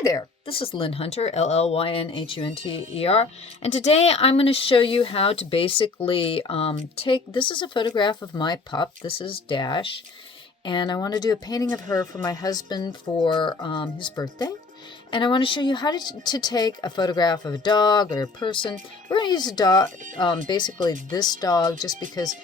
Hi there, this is Llyn Hunter, Llynhunter, and today I'm going to show you how to basically this is a photograph of my pup, this is Dash, and I want to do a painting of her for my husband for his birthday, and I want to show you how to take a photograph of a dog or a person. We're going to use a dog, basically this dog, just because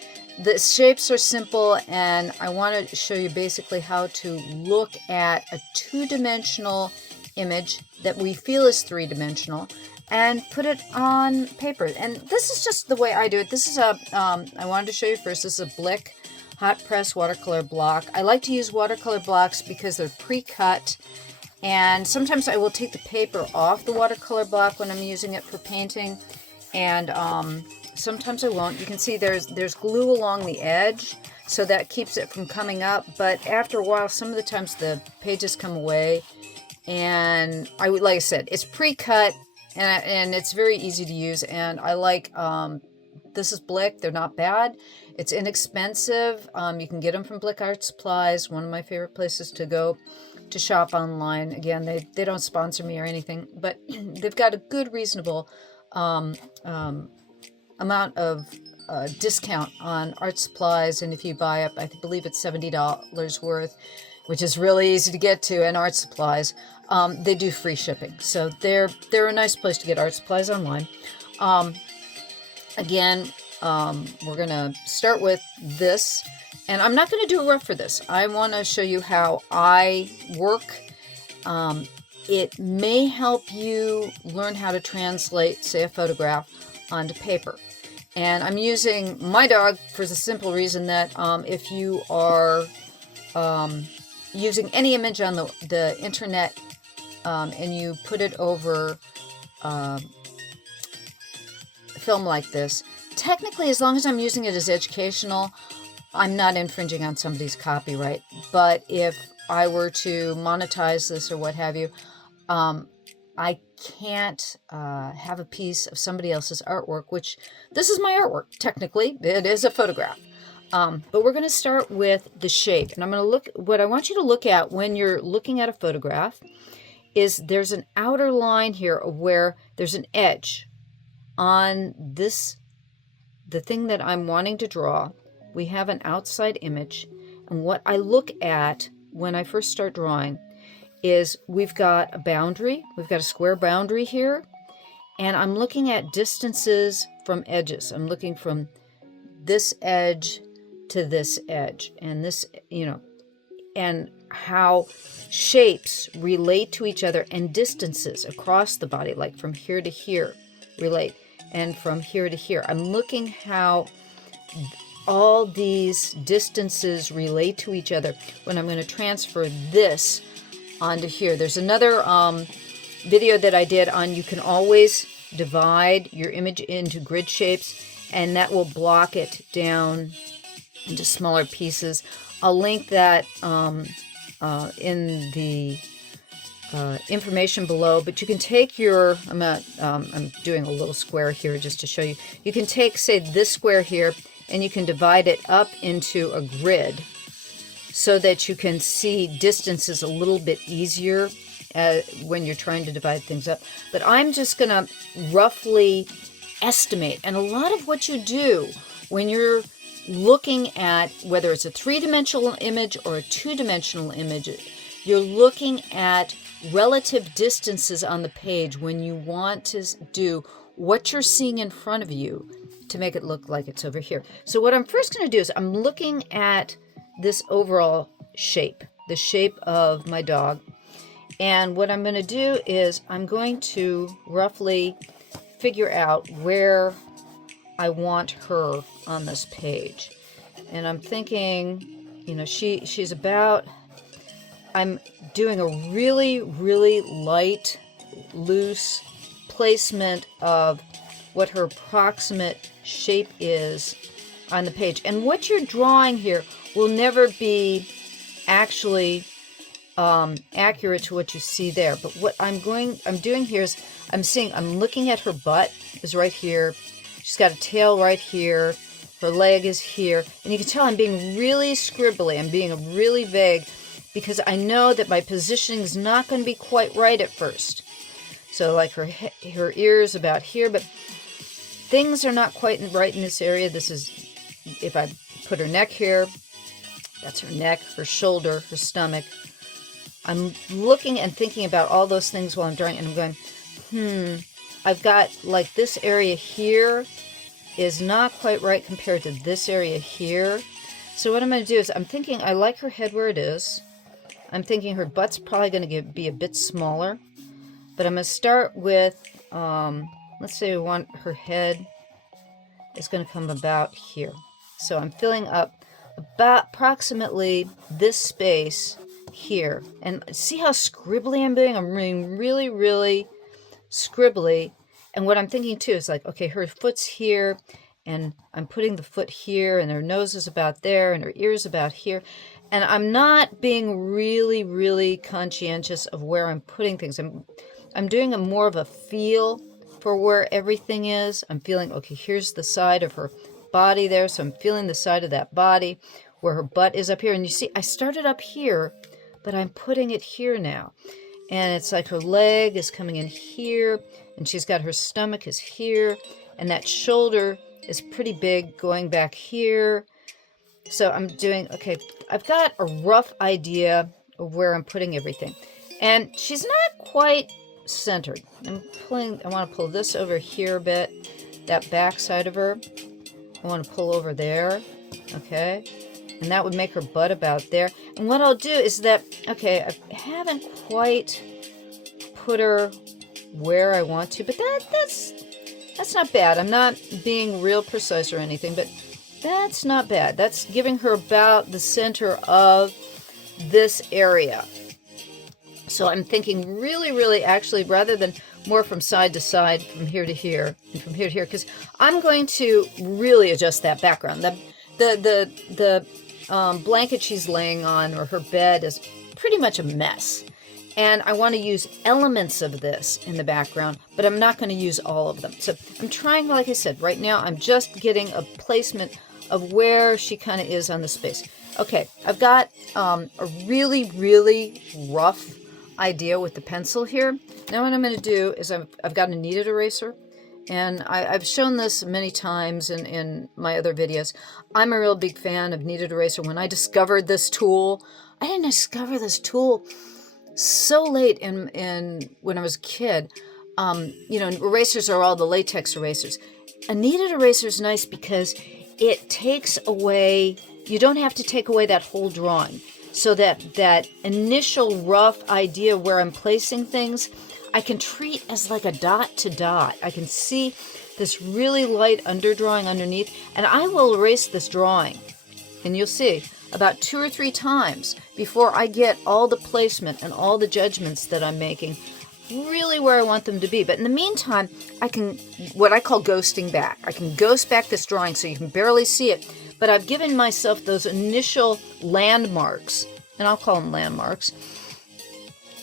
the shapes are simple, and I want to show you basically how to look at a two-dimensional image that we feel is three-dimensional and put it on paper. And this is just the way I do it. This is a, I wanted to show you first, this is a Blick hot press watercolor block. I like to use watercolor blocks because they're pre-cut, and sometimes I will take the paper off the watercolor block when I'm using it for painting, and sometimes I won't. You can see there's glue along the edge, so that keeps it from coming up, but after a while, some of the times the pages come away. And like I said, it's pre-cut, and it's very easy to use. And I like, this is Blick. They're not bad. It's inexpensive. You can get them from Blick Art Supplies, one of my favorite places to go to shop online. Again, they don't sponsor me or anything, but they've got a good, reasonable amount of discount on art supplies. And if you buy up, I believe it's $70 worth, which is really easy to get to, and art supplies. They do free shipping, so they're a nice place to get art supplies online. Again, we're gonna start with this, and I'm not gonna do a rough for this. I want to show you how I work. It may help you learn how to translate, say, a photograph onto paper. And I'm using my dog for the simple reason that if you are using any image on the internet and you put it over film like this, technically, as long as I'm using it as educational, I'm not infringing on somebody's copyright. But if I were to monetize this or what have you, I can't have a piece of somebody else's artwork, which this is my artwork. Technically, it is a photograph. But we're going to start with the shape. And I'm going to look, what I want you to look at when you're looking at a photograph is there's an outer line here of where there's an edge on this, the thing that I'm wanting to draw. We have an outside image. And what I look at when I first start drawing is we've got a boundary. We've got a square boundary here. And I'm looking at distances from edges. I'm looking from this edge to this edge, and this, and how shapes relate to each other, and distances across the body, like from here to here, relate, and from here to here. I'm looking how all these distances relate to each other when I'm going to transfer this onto here. There's another video that I did on you can always divide your image into grid shapes, and that will block it down into smaller pieces. I'll link that in the information below, but you can take your, I'm doing a little square here just to show you. You can take, say, this square here, and you can divide it up into a grid so that you can see distances a little bit easier when you're trying to divide things up. But I'm just going to roughly estimate. And a lot of what you do when you're looking at, whether it's a three-dimensional image or a two-dimensional image, you're looking at relative distances on the page when you want to do what you're seeing in front of you to make it look like it's over here. So what I'm first going to do is I'm looking at this overall shape, the shape of my dog. And what I'm going to do is I'm going to roughly figure out where I want her on this page. And I'm thinking, she's about, I'm doing a really, really light, loose placement of what her approximate shape is on the page. And what you're drawing here will never be actually accurate to what you see there. But what I'm doing here is I'm looking at her butt is right here. She's got a tail right here. Her leg is here. And you can tell I'm being really scribbly. I'm being really vague because I know that my positioning is not going to be quite right at first. So like her ears about here, but things are not quite right in this area. This is, if I put her neck here, that's her neck, her shoulder, her stomach. I'm looking and thinking about all those things while I'm drawing, and I'm going, I've got like this area here is not quite right compared to this area here. So what I'm going to do is I'm thinking I like her head where it is. I'm thinking her butt's probably going to be a bit smaller. But I'm going to start with, let's say we want her head is going to come about here. So I'm filling up about approximately this space here. And see how scribbly I'm doing? I'm being really, really scribbly. And what I'm thinking too is like, okay, her foot's here, and I'm putting the foot here, and her nose is about there, and her ears about here. And I'm not being really, really conscientious of where I'm putting things. I'm doing a more of a feel for where everything is. I'm feeling, okay, here's the side of her body there. So I'm feeling the side of that body where her butt is up here. And you see, I started up here, but I'm putting it here now. And it's like her leg is coming in here, and she's got her stomach is here, and that shoulder is pretty big going back here. So I'm doing, okay, I've got a rough idea of where I'm putting everything. And she's not quite centered. I want to pull this over here a bit, that back side of her. I want to pull over there, okay? And that would make her butt about there. And what I'll do is that, okay, I haven't quite put her where I want to, but that's not bad. I'm not being real precise or anything, but that's not bad. That's giving her about the center of this area. So I'm thinking really, really actually, rather than more from side to side, from here to here, and from here to here, because I'm going to really adjust that background. The blanket she's laying on, or her bed, is pretty much a mess. And I want to use elements of this in the background, but I'm not going to use all of them. So I'm trying, like I said, right now I'm just getting a placement of where she kind of is on the space. Okay, I've got a really, really rough idea with the pencil here. Now what I'm going to do is I've got a kneaded eraser, and I've shown this many times in my other videos. I'm a real big fan of kneaded eraser. When I discovered this tool, I didn't discover this tool so late in when I was a kid. You know, erasers are all the latex erasers. A kneaded eraser is nice because it takes away, you don't have to take away that whole drawing. So that initial rough idea where I'm placing things, I can treat as like a dot to dot. I can see this really light underdrawing underneath, and I will erase this drawing. And you'll see about 2 or 3 times before I get all the placement and all the judgments that I'm making really where I want them to be. But in the meantime, I can, what I call ghosting back. I can ghost back this drawing so you can barely see it. But I've given myself those initial landmarks, and I'll call them landmarks,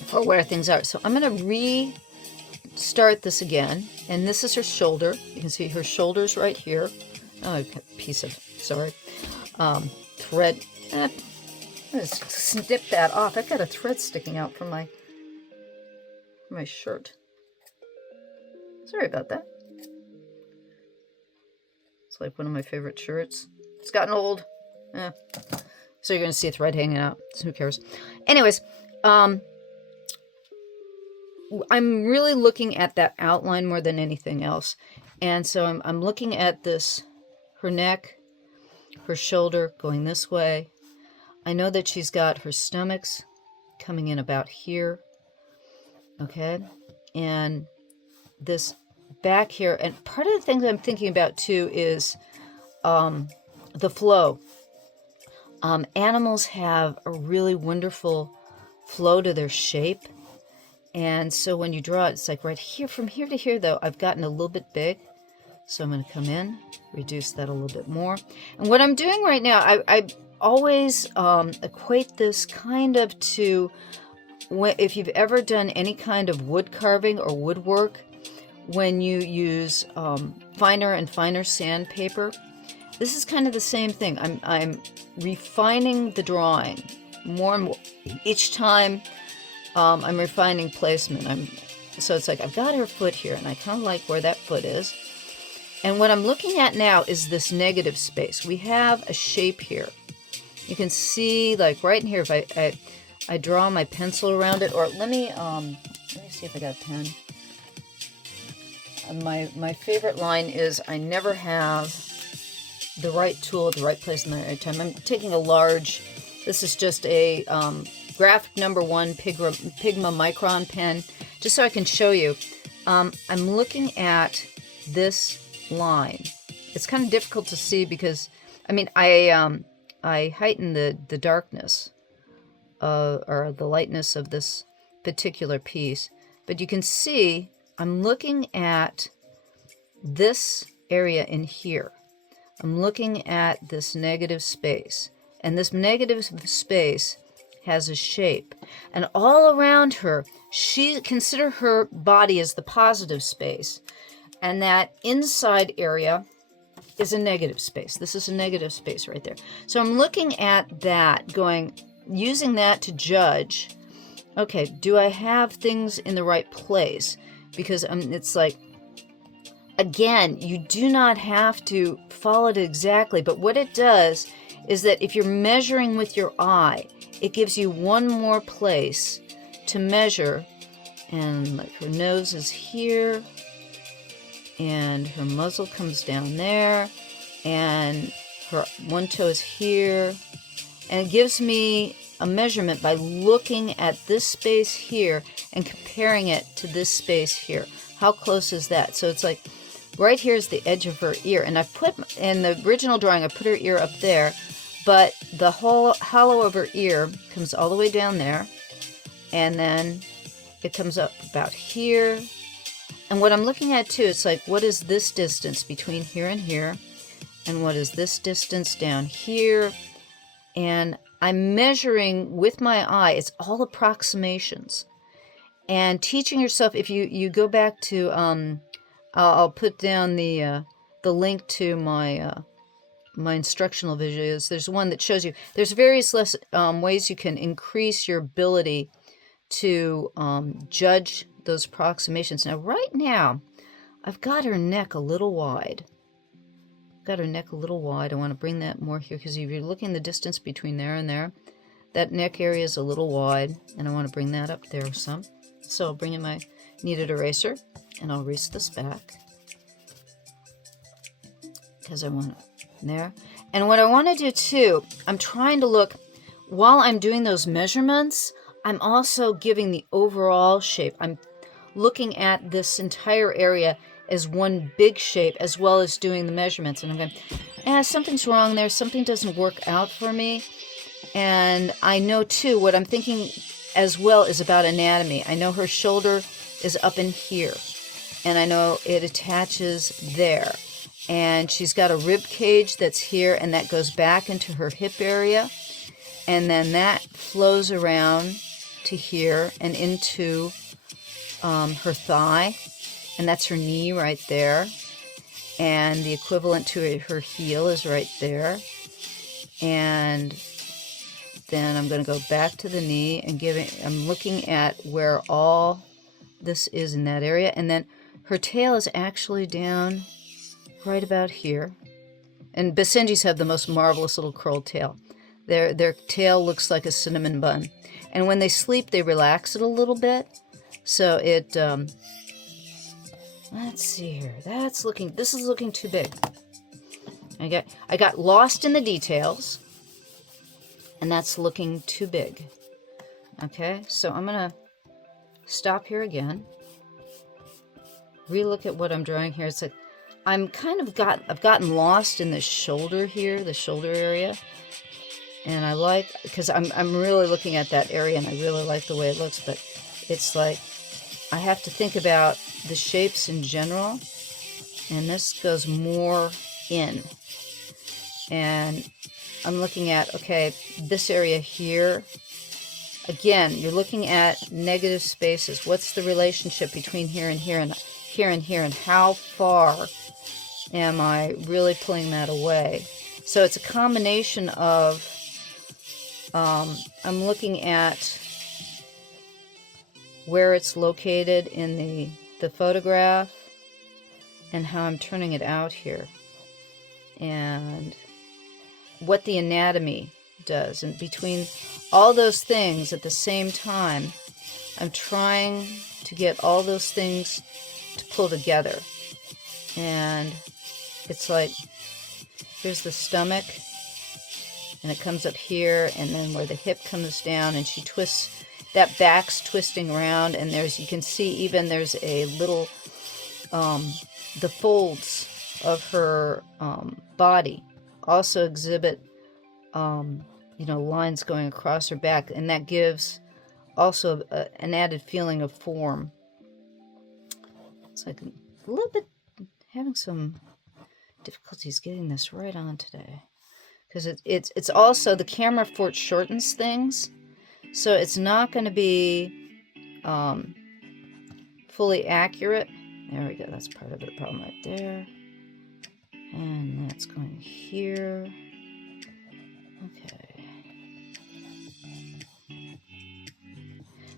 for where things are. So I'm going to restart this again. And this is her shoulder. You can see her shoulder's right here. Oh, a piece of, sorry, thread. I'm going to snip that off. I've got a thread sticking out from my shirt. Sorry about that. It's like one of my favorite shirts. It's gotten old. So you're going to see a thread hanging out. So who cares? Anyways, I'm really looking at that outline more than anything else. And so I'm looking at this, her neck, her shoulder going this way. I know that she's got her stomachs coming in about here. Okay. And this back here. And part of the things I'm thinking about too is the flow. Animals have a really wonderful flow to their shape. And so when you draw it, it's like right here, from here to here, though, I've gotten a little bit big. So I'm going to come in, reduce that a little bit more. And what I'm doing right now, I always equate this kind of to, if you've ever done any kind of wood carving or woodwork, when you use finer and finer sandpaper. This is kind of the same thing. I'm refining the drawing more and more each time I'm refining placement. So it's like I've got her foot here, and I kind of like where that foot is. And what I'm looking at now is this negative space. We have a shape here. You can see, like right in here, if I draw my pencil around it, or let me see if I got a pen. My favorite line is, I never have the right tool at the right place in the right time. I'm taking a large, this is just a graphic number 1 Pigma Micron pen, just so I can show you. I'm looking at this line. It's kind of difficult to see because, I mean, I heighten the darkness or the lightness of this particular piece, but you can see I'm looking at this area in here. I'm looking at this negative space, and this negative space has a shape, and all around her, consider her body as the positive space, and that inside area is a negative space. This is a negative space right there. So I'm looking at that, using that to judge, okay, do I have things in the right place? Because it's like, again, you do not have to follow it exactly, but what it does is that if you're measuring with your eye, it gives you one more place to measure. And like her nose is here, and her muzzle comes down there, and her one toe is here, and it gives me a measurement by looking at this space here and comparing it to this space here. How close is that? So it's like right here is the edge of her ear, and I put in the original drawing, I put her ear up there, but the whole hollow of her ear comes all the way down there, and then it comes up about here. And what I'm looking at too, it's like, what is this distance between here and here, and what is this distance down here? And I'm measuring with my eye. It's all approximations. And teaching yourself, if you go back to, I'll put down the link to my my instructional videos. There's one that shows you, there's various ways you can increase your ability to judge those approximations. Now, right now, I've got her neck a little wide. I want to bring that more here, because if you're looking the distance between there and there, that neck area is a little wide, and I want to bring that up there some. So I'll bring in my kneaded eraser, and I'll erase this back, because I want it there. And what I want to do too, I'm trying to look, while I'm doing those measurements, I'm also giving the overall shape. I'm looking at this entire area as one big shape, as well as doing the measurements. And I'm going, something's wrong there. Something doesn't work out for me. And I know too, what I'm thinking as well is about anatomy. I know her shoulder is up in here, and I know it attaches there. And she's got a rib cage that's here, and that goes back into her hip area. And then that flows around to here and into her thigh. And that's her knee right there. And the equivalent to her heel is right there. And then I'm going to go back to the knee and I'm looking at where all this is in that area. And then her tail is actually down right about here. And Basenjis have the most marvelous little curled tail. Their tail looks like a cinnamon bun. And when they sleep, they relax it a little bit. So it... let's see here. This is looking too big. I got lost in the details, and that's looking too big. Okay, so I'm gonna stop here again. Relook at what I'm drawing here. It's like I've gotten lost in this shoulder here, the shoulder area, and because I'm really looking at that area, and I really like the way it looks, but it's like I have to think about the shapes in general, and this goes more in. And I'm looking at, okay, this area here. Again, you're looking at negative spaces. What's the relationship between here and here and here and here, and how far am I really pulling that away? So it's a combination of I'm looking at where it's located in the photograph and how I'm turning it out here, and what the anatomy does. And between all those things at the same time, I'm trying to get all those things to pull together. And it's like, here's the stomach, and it comes up here, and then where the hip comes down, and she twists, that back's twisting around, and there's, you can see even there's a little, the folds of her body also exhibit, you know, lines going across her back, and that gives also an added feeling of form. It's like a little bit, having some difficulties getting this right on today, because it's also, the camera foreshortens things, so it's not going to be fully accurate. There we go, that's part of the problem right there. And that's going here. Okay.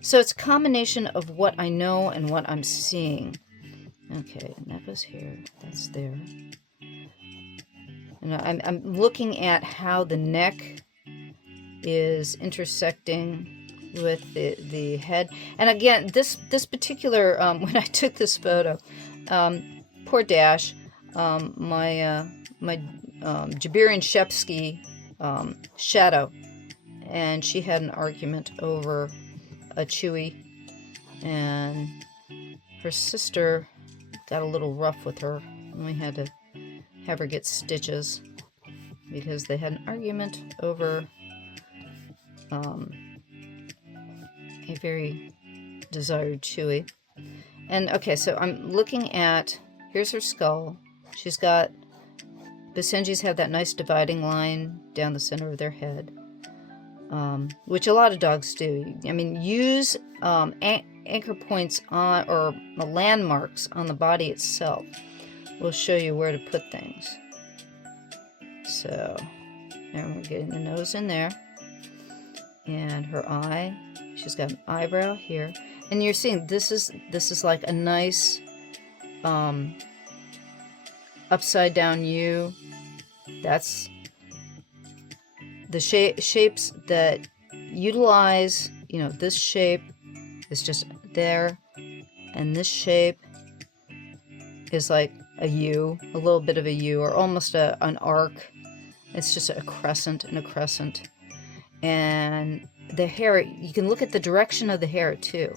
So it's a combination of what I know and what I'm seeing. Okay, and that goes here, that's there. And I'm looking at how the neck is intersecting with the head. And again, this particular, when I took this photo, poor Dash, my Jabirian Shepsky shadow, and she had an argument over a Chewy, and her sister got a little rough with her, and we had to have her get stitches because they had an argument over a very desired Chewy. And okay, so I'm looking at, here's her skull. She's got, Basenjis have that nice dividing line down the center of their head, which a lot of dogs do. I mean, use anchor points on, or landmarks on the body itself. Will show you where to put things. So, and we're getting the nose in there. And her eye. She's got an eyebrow here. And you're seeing this is like a nice upside down U. That's the shapes that utilize, you know, this shape is just there, and this shape is like a U, a little bit of a U, or almost an arc. It's just a crescent and a crescent. And the hair, you can look at the direction of the hair too.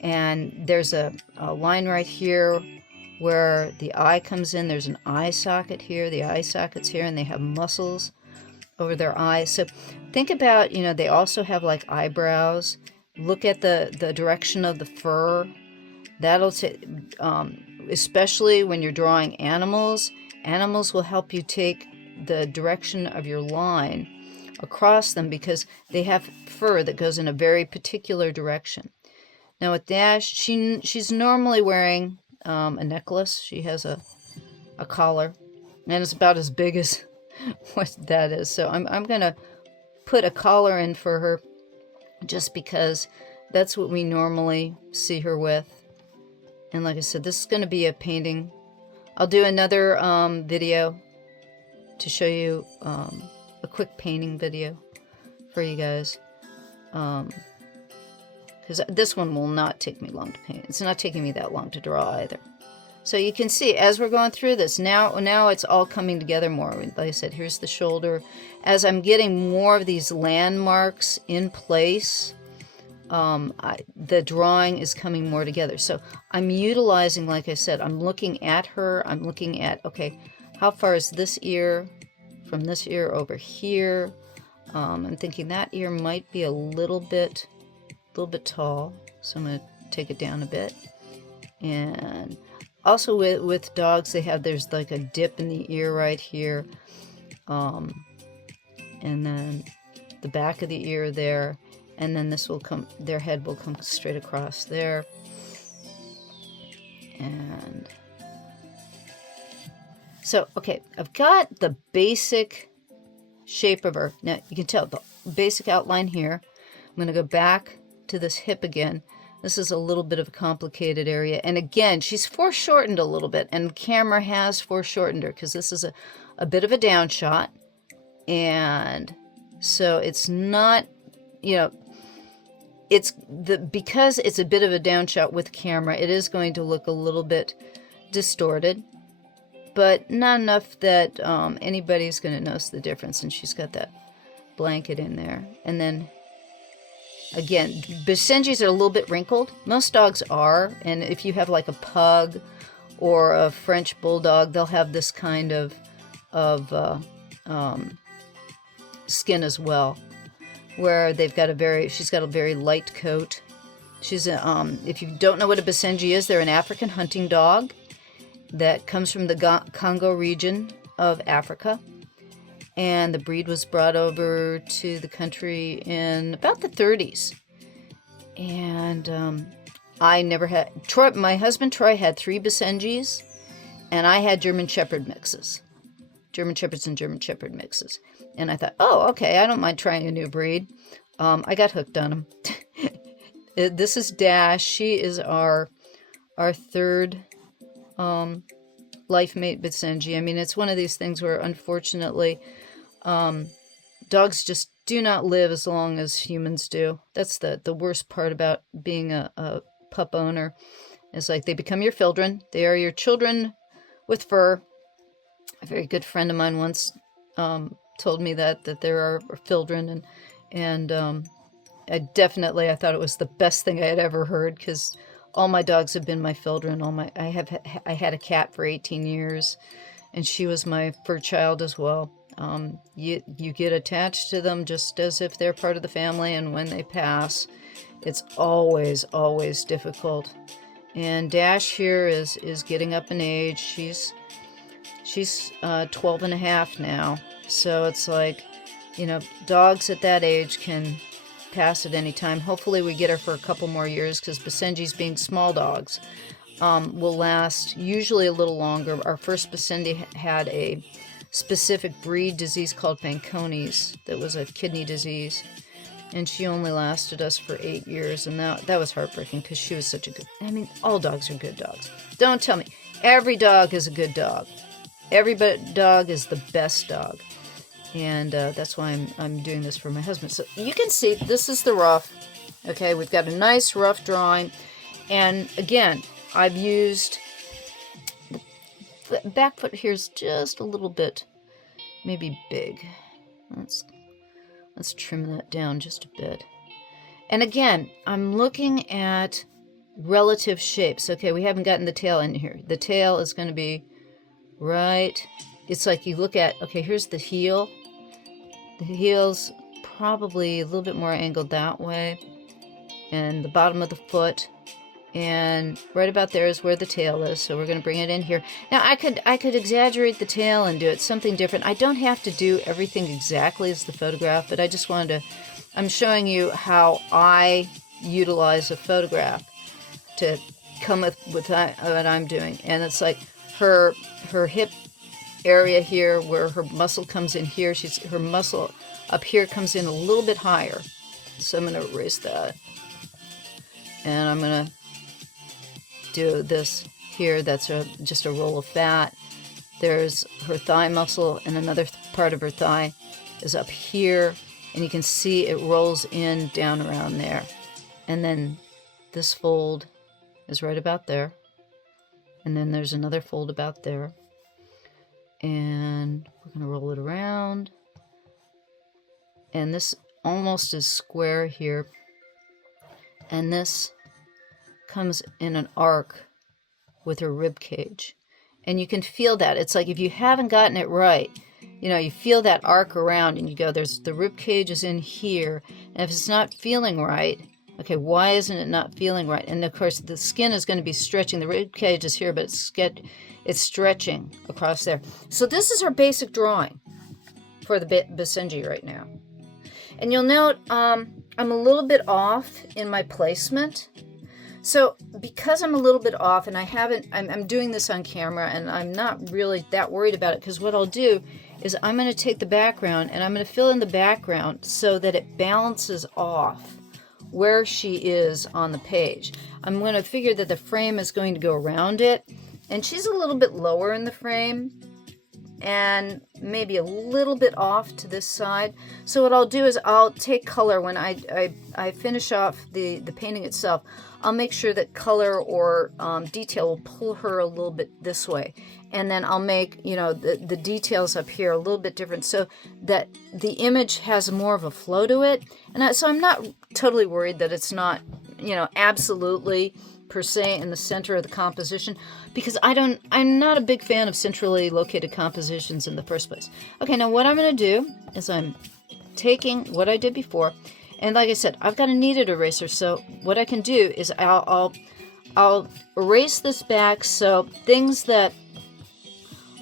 And there's a line right here where the eye comes in. There's an eye socket here. The eye socket's here, and they have muscles over their eyes. So think about, you know, they also have like eyebrows. Look at the direction of the fur. That'll especially when you're drawing animals. Animals will help you take the direction of your line across them because they have fur that goes in a very particular direction. Now with Dash, she's normally wearing a necklace. She has a collar, and it's about as big as what that is. So I'm gonna put a collar in for her just because that's what we normally see her with. And like I said, this is going to be a painting. I'll do another video to show you a quick painting video for you guys. Because this one will not take me long to paint. It's not taking me that long to draw either. So you can see as we're going through this, now it's all coming together more. Like I said, here's the shoulder. As I'm getting more of these landmarks in place, the drawing is coming more together. So I'm utilizing, like I said, I'm looking at her. I'm looking at, okay, how far is this ear from this ear over here? I'm thinking that ear might be a little bit tall, so I'm going to take it down a bit. And also with dogs, there's like a dip in the ear right here, and then the back of the ear there. And then this will come, their head will come straight across there. And so, okay, I've got the basic shape of her. Now, you can tell basic outline here. I'm going to go back to this hip again. This is a little bit of a complicated area. And again, she's foreshortened a little bit, and the camera has foreshortened her because this is a bit of a down shot. And so it's not, you know, because it's a bit of a down shot with camera, it is going to look a little bit distorted, but not enough that anybody's going to notice the difference. And she's got that blanket in there. And then again, Basenjis are a little bit wrinkled. Most dogs are. And if you have like a pug or a French bulldog, they'll have this kind of skin as well, where she's got a very light coat. She's if you don't know what a Basenji is, they're an African hunting dog that comes from the Congo region of Africa. And the breed was brought over to the country in about the 30s. And I never had... my husband Troy had 3 Basenjis, and I had German Shepherd mixes. German Shepherds and German Shepherd mixes. And I thought, oh, okay, I don't mind trying a new breed. I got hooked on them. This is Dash. She is our third life mate Basenji. I mean, it's one of these things where, unfortunately, dogs just do not live as long as humans do. That's the worst part about being a pup owner. It's like they become your children. They are your children with fur. A very good friend of mine once told me that there are children, and I thought it was the best thing I had ever heard, because all my dogs have been my children. I had a cat for 18 years, and she was my fur child as well. You get attached to them just as if they're part of the family, and when they pass, it's always difficult. And Dash here is getting up in age. She's 12 and a half now, so it's like, you know, dogs at that age can pass at any time. Hopefully we get her for a couple more years, because Basenjis, being small dogs, will last usually a little longer. Our first Basenji had a specific breed disease called Fanconi's that was a kidney disease, and she only lasted us for 8 years, and that was heartbreaking, because she was such a good... I mean, all dogs are good dogs. Don't tell me. Every dog is a good dog. Every dog is the best dog. And that's why I'm doing this for my husband. So you can see, this is the rough. Okay, we've got a nice rough drawing. And again, I've used... the back foot here's just a little bit, maybe big. Let's trim that down just a bit. And again, I'm looking at relative shapes. Okay, we haven't gotten the tail in here. The tail is going to be right... It's like you look at, okay, here's the heel. The heel's probably a little bit more angled that way. And the bottom of the foot. And right about there is where the tail is, so we're going to bring it in here. Now, I could exaggerate the tail and do it something different. I don't have to do everything exactly as the photograph, but I just wanted to... I'm showing you how I utilize a photograph to come with what I'm doing. And it's like her hip area here, where her muscle comes in here. Her muscle up here comes in a little bit higher. So I'm going to erase that. And I'm going to do this here. That's just a roll of fat. There's her thigh muscle, and another part of her thigh is up here. And you can see it rolls in down around there. And then this fold is right about there. And then there's another fold about there. And we're going to roll it around. And this almost is square here. And this comes in an arc with her rib cage. And you can feel that. It's like if you haven't gotten it right, you know, you feel that arc around and you go, the rib cage is in here. And if it's not feeling right, okay, why isn't it not feeling right? And of course, the skin is going to be stretching. The rib cage is here, but it's stretching across there. So this is our basic drawing for the Basenji right now. And you'll note I'm a little bit off in my placement. So because I'm a little bit off and I'm doing this on camera and I'm not really that worried about it, because what I'll do is I'm going to take the background and I'm going to fill in the background so that it balances off where she is on the page. I'm going to figure that the frame is going to go around it, and she's a little bit lower in the frame and maybe a little bit off to this side. So what I'll do is I'll take color when I finish off the painting itself. I'll make sure that color or detail will pull her a little bit this way. And then I'll make, you know, the details up here a little bit different so that the image has more of a flow to it. And so I'm not totally worried that it's not, you know, absolutely per se in the center of the composition, because I'm not a big fan of centrally located compositions in the first place. Okay, now what I'm going to do is I'm taking what I did before, and like I said, I've got a kneaded eraser, so what I can do is I'll erase this back, so things that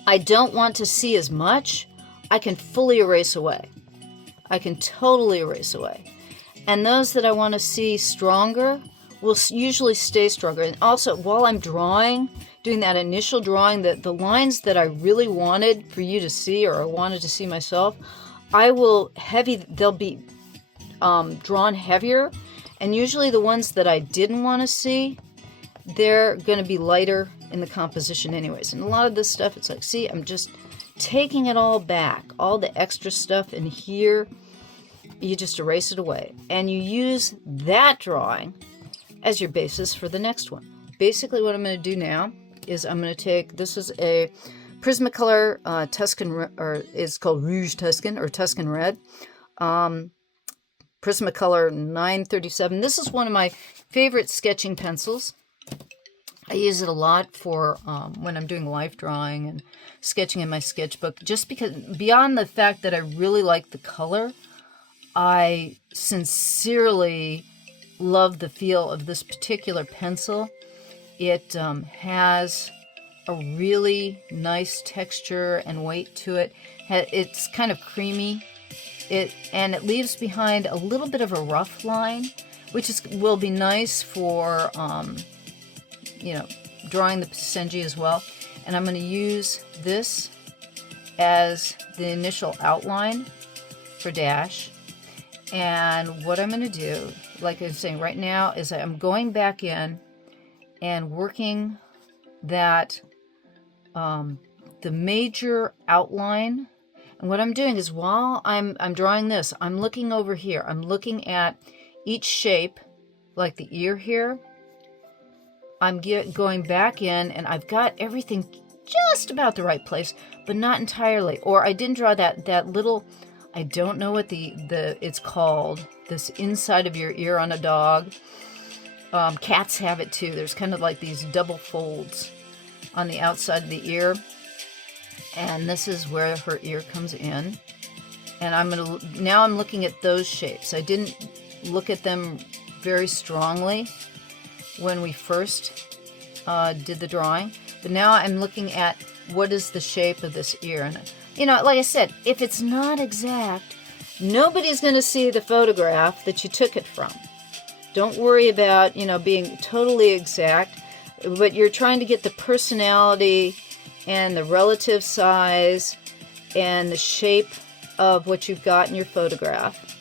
I don't want to see as much, I can fully erase away. I can totally erase away. And those that I want to see stronger will usually stay stronger. And also, while I'm doing that initial drawing, the lines that I really wanted for you to see, or I wanted to see myself, they'll be drawn heavier. And usually the ones that I didn't want to see, they're going to be lighter in the composition anyways. And a lot of this stuff, it's like, see, I'm just taking it all back. All the extra stuff in here, you just erase it away. And you use that drawing as your basis for the next one. Basically what I'm going to do now is I'm going to take, this is a Prismacolor Tuscan, or it's called Rouge Tuscan, or Tuscan Red. Prismacolor 937. This is one of my favorite sketching pencils. I use it a lot for when I'm doing life drawing and sketching in my sketchbook, just because, beyond the fact that I really like the color, I sincerely love the feel of this particular pencil. It has a really nice texture and weight to it. It's kind of creamy. And it leaves behind a little bit of a rough line, which will be nice for you know, drawing the Senji as well. And I'm going to use this as the initial outline for Dash. And what I'm going to do, like I was saying right now, is I'm going back in and working that the major outline. And what I'm doing is, while I'm drawing this, I'm looking over here. I'm looking at each shape, like the ear here. I'm going back in, and I've got everything just about the right place, but not entirely. Or I didn't draw that little, I don't know what it's called, this inside of your ear on a dog. Cats have it too. There's kind of like these double folds on the outside of the ear. And this is where her ear comes in. And now I'm looking at those shapes. I didn't look at them very strongly when we first did the drawing, but now I'm looking at what is the shape of this ear. And, you know, like I said, if it's not exact, nobody's going to see the photograph that you took it from. Don't worry about, you know, being totally exact, but you're trying to get the personality and the relative size and the shape of what you've got in your photograph,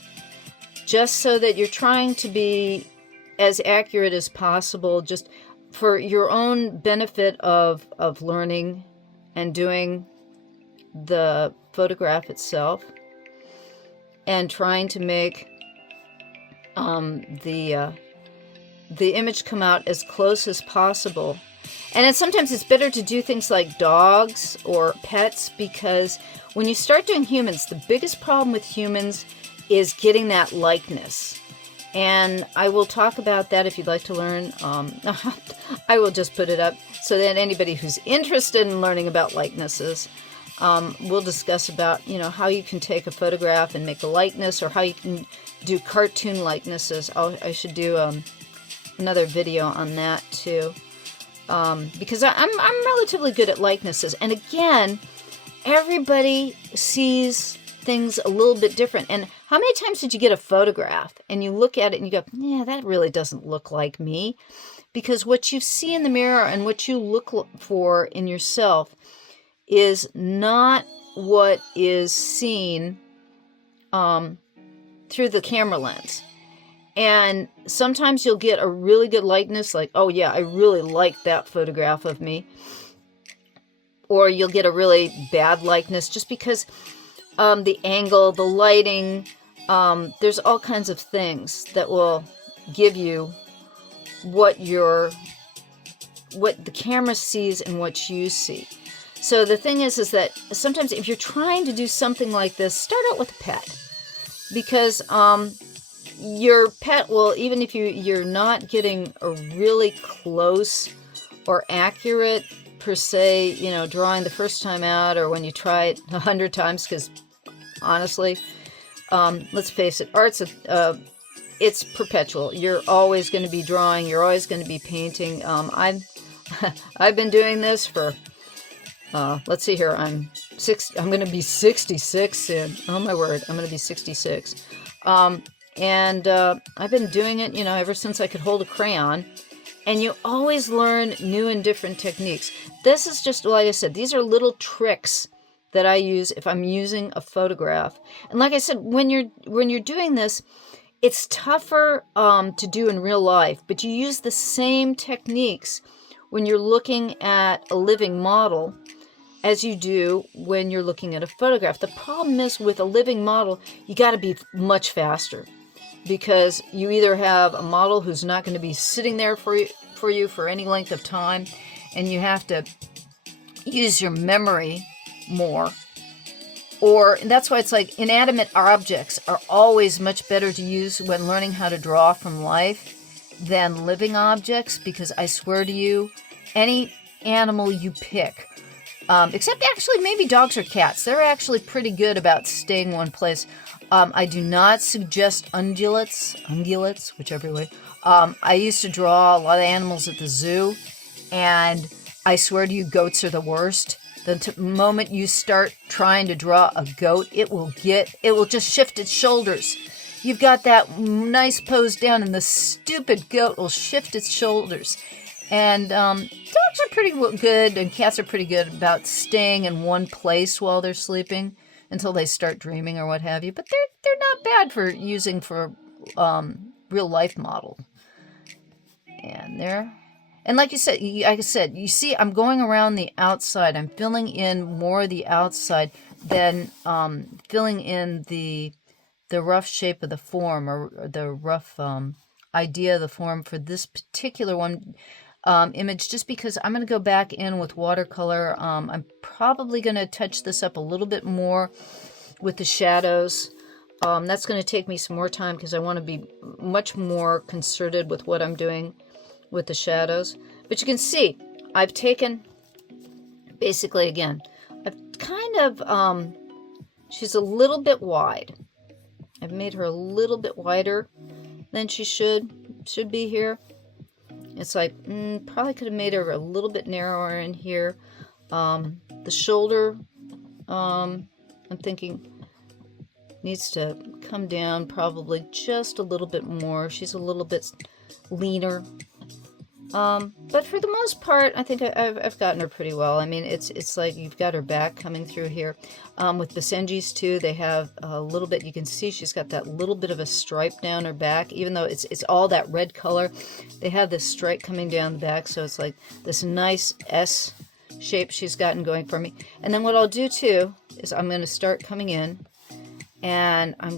just so that you're trying to be as accurate as possible, just for your own benefit of learning and doing the photograph itself, and trying to make the image come out as close as possible. And sometimes it's better to do things like dogs or pets, because when you start doing humans, the biggest problem with humans is getting that likeness. And I will talk about that if you'd like to learn. I will just put it up so that anybody who's interested in learning about likenesses, we'll discuss about, you know, how you can take a photograph and make a likeness, or how you can do cartoon likenesses. I should do another video on that too, because I'm relatively good at likenesses. And again, everybody sees things a little bit different. And how many times did you get a photograph and you look at it and you go, yeah, that really doesn't look like me? because what you see in the mirror and what you look for in yourself is not what is seen through the camera lens. And sometimes you'll get a really good likeness, like, oh yeah, I really like that photograph of me. Or you'll get a really bad likeness just because the angle, the lighting, there's all kinds of things that will give you what the camera sees and what you see. So the thing is that sometimes if you're trying to do something like this, start out with a pet. Because your pet will, even if you're not getting a really close or accurate, per se, you know, drawing the first time out, or when you try it 100 times, because honestly, let's face it, art's it's perpetual. You're always going to be drawing. You're always going to be painting. I've been doing this for, let's see here, I'm going to be 66 soon. Oh my word, I'm going to be 66. And I've been doing it, you know, ever since I could hold a crayon. And you always learn new and different techniques. This is just, like I said, these are little tricks that I use if I'm using a photograph. And like I said, when you're doing this, it's tougher to do in real life, but you use the same techniques when you're looking at a living model as you do when you're looking at a photograph. The problem is with a living model, you got to be much faster, because you either have a model who's not going to be sitting there for you for any length of time, and you have to use your memory more. Or that's why it's like inanimate objects are always much better to use when learning how to draw from life than living objects, because I swear to you, any animal you pick, except actually maybe dogs or cats, they're actually pretty good about staying one place. I do not suggest ungulates, whichever way. I used to draw a lot of animals at the zoo, and I swear to you, goats are the worst. The moment you start trying to draw a goat, it will just shift its shoulders. You've got that nice pose down, and the stupid goat will shift its shoulders. And dogs are pretty good, and cats are pretty good about staying in one place while they're sleeping until they start dreaming or what have you. But they're not bad for using for real life model. And there. And like I said, you see, I'm going around the outside. I'm filling in more of the outside than filling in the rough shape of the form, or the rough idea of the form for this particular one image, just because I'm going to go back in with watercolor. I'm probably going to touch this up a little bit more with the shadows. That's going to take me some more time, because I want to be much more concerted with what I'm doing with the shadows. But you can see I've taken, basically, again, I've kind of she's a little bit wide. I've made her a little bit wider than she should be here. It's like probably could have made her a little bit narrower in here. The shoulder, I'm thinking, needs to come down probably just a little bit more. She's a little bit leaner. But for the most part, I think I've gotten her pretty well. I mean, it's like you've got her back coming through here. With Basenji's too, they have a little bit, you can see she's got that little bit of a stripe down her back, even though it's all that red color. They have this stripe coming down the back, so it's like this nice S shape she's gotten going for me. And then what I'll do too is I'm going to start coming in, and I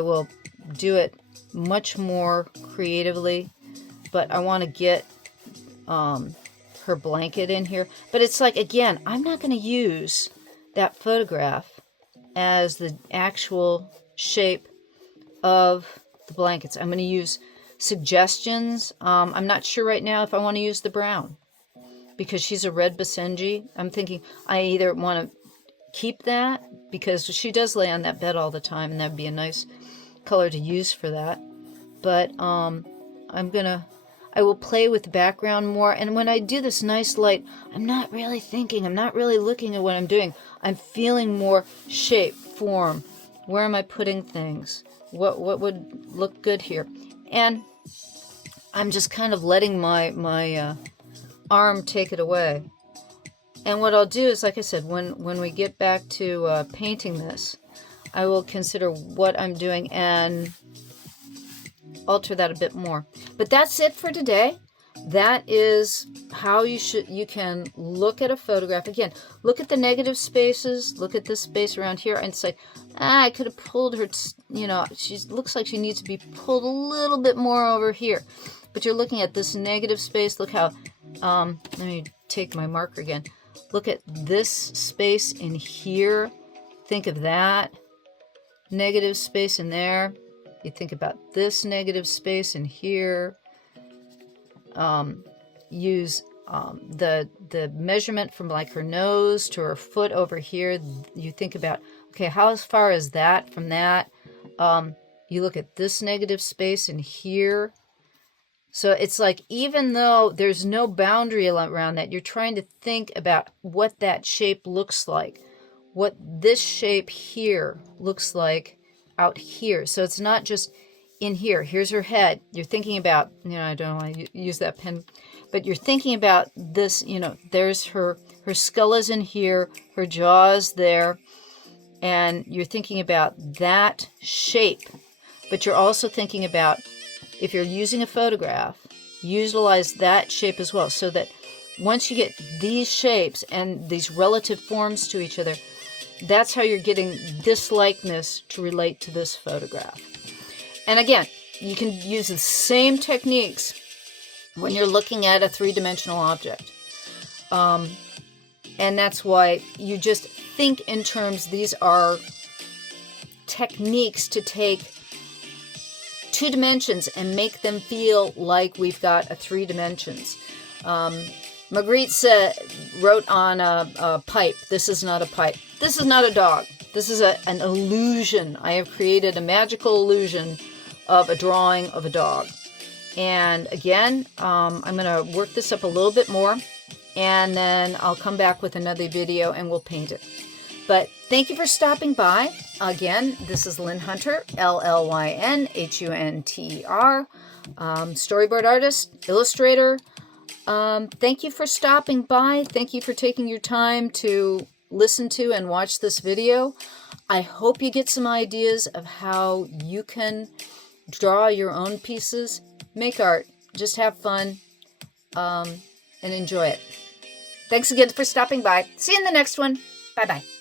will do it much more creatively. But I want to get her blanket in here. But it's like, again, I'm not going to use that photograph as the actual shape of the blankets. I'm going to use suggestions. I'm not sure right now if I want to use the brown, because she's a red Basenji. I'm thinking I either want to keep that, because she does lay on that bed all the time, and that would be a nice color to use for that. But I will play with the background more, and when I do this nice light, I'm not really thinking, I'm not really looking at what I'm doing. I'm feeling more shape, form. Where am I putting things? What would look good here? And I'm just kind of letting my arm take it away. And what I'll do is, like I said, when we get back to painting this, I will consider what I'm doing and alter that a bit more. But that's it for today. That is how you can look at a photograph. Again, look at the negative spaces, look at this space around here, and say, I could have pulled her, you know, she looks like she needs to be pulled a little bit more over here. But you're looking at this negative space. Look how, let me take my marker again. Look at this space in here. Think of that negative space in there. You think about this negative space in here. Use the measurement from like her nose to her foot over here. You think about, okay, how far is that from that? You look at this negative space in here. So it's like, even though there's no boundary around that, you're trying to think about what that shape looks like, what this shape here looks like out here. So it's not just in here. Here's her head. You're thinking about, you know, I don't want to use that pen, but you're thinking about this, you know, there's her skull is in here, her jaw's there, and you're thinking about that shape. But you're also thinking about, if you're using a photograph, utilize that shape as well, so that once you get these shapes and these relative forms to each other, that's how you're getting this likeness to relate to this photograph. And again, you can use the same techniques when you're looking at a three-dimensional object. And that's why you just think in terms, these are techniques to take 2 dimensions and make them feel like we've got a 3 dimensions. Magritte wrote on a pipe, this is not a pipe. This is not a dog. This is an illusion. I have created a magical illusion of a drawing of a dog. And again, I'm going to work this up a little bit more, and then I'll come back with another video and we'll paint it. But thank you for stopping by. Again, this is Llyn Hunter, LLYNHUNTER, storyboard artist, illustrator. Thank you for stopping by. Thank you for taking your time to listen to and watch this video. I hope you get some ideas of how you can draw your own pieces, make art, just have fun, and enjoy it. Thanks again for stopping by. See you in the next one. Bye-bye.